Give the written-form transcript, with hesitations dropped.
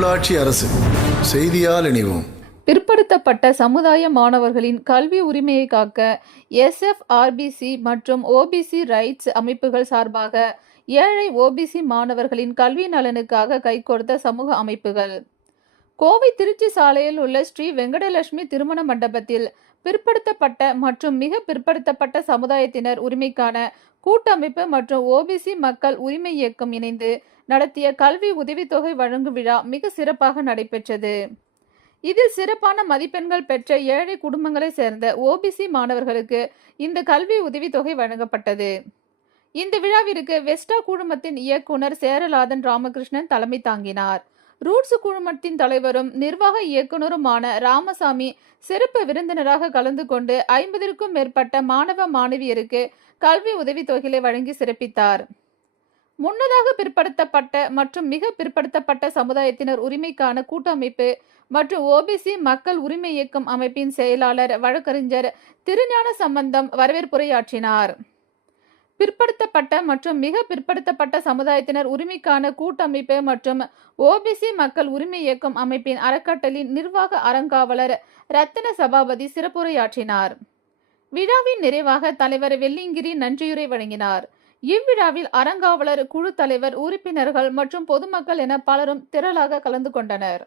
உள்ளாட்சி அரசு செய்தியால் இணைவோம். பிற்படுத்தப்பட்ட சமுதாய மாணவர்களின் கல்வி உரிமையை காக்க எஸ்எஃப்ஆர்பிசி மற்றும் ஓபிசி ரைட்ஸ் அமைப்புகள் சார்பாக ஏழை ஓபிசி மாணவர்களின் கல்வி நலனுக்காக கைகோர்த்த சமூக அமைப்புகள். கோவை திருச்சி சாலையில் உள்ள ஸ்ரீ வெங்கடலட்சுமி திருமண மண்டபத்தில் பிற்படுத்தப்பட்ட மற்றும் மிக பிற்படுத்தப்பட்ட சமுதாயத்தினர் உரிமைக்கான கூட்டமைப்பு மற்றும் ஓபிசி மக்கள் உரிமை இயக்கம் இணைந்து நடத்திய கல்வி உதவித்தொகை வழங்கும் விழா மிக சிறப்பாக நடைபெற்றது. இதில் சிறப்பான மதிப்பெண்கள் பெற்ற ஏழை குடும்பங்களை சேர்ந்த ஓபிசி மாணவர்களுக்கு இந்த கல்வி உதவித்தொகை வழங்கப்பட்டது. இந்த விழாவிற்கு வெஸ்டா குழுமத்தின் இயக்குனர் சேரலாதன் ராமகிருஷ்ணன் தலைமை தாங்கினார். ரூட்ஸ் குழுமத்தின் தலைவரும் நிர்வாக இயக்குனருமான ராமசாமி சிறப்பு விருந்தினராக கலந்து கொண்டு 50க்கும் மேற்பட்ட மாணவ மாணவியருக்கு கல்வி உதவித்தொகையை வழங்கி சிறப்பித்தார். முன்னதாக பிற்படுத்தப்பட்ட மற்றும் மிக பிற்படுத்தப்பட்ட சமுதாயத்தினர் உரிமைக்கான கூட்டமைப்பு மற்றும் ஓபிசி மக்கள் உரிமை இயக்கம் அமைப்பின் செயலாளர் வழக்கறிஞர் திருஞான சம்பந்தம் வரவேற்புரையாற்றினார். பிற்படுத்தப்பட்ட மற்றும் மிக பிற்படுத்தப்பட்ட சமுதாயத்தினர் உரிமைக்கான கூட்டமைப்பு மற்றும் ஓபிசி மக்கள் உரிமை இயக்கம் அமைப்பின் அறக்கட்டளின் நிர்வாக அறங்காவலர் ரத்தின சபாபதி சிறப்புரையாற்றினார். விழாவின் நிறைவாக தலைவர் வெள்ளிங்கிரி நன்றியுரை வழங்கினார். இவ்விழாவில் அறங்காவலர் குழு தலைவர் உறுப்பினர்கள் மற்றும் பொதுமக்கள் என பலரும் திரளாக கலந்து கொண்டனர்.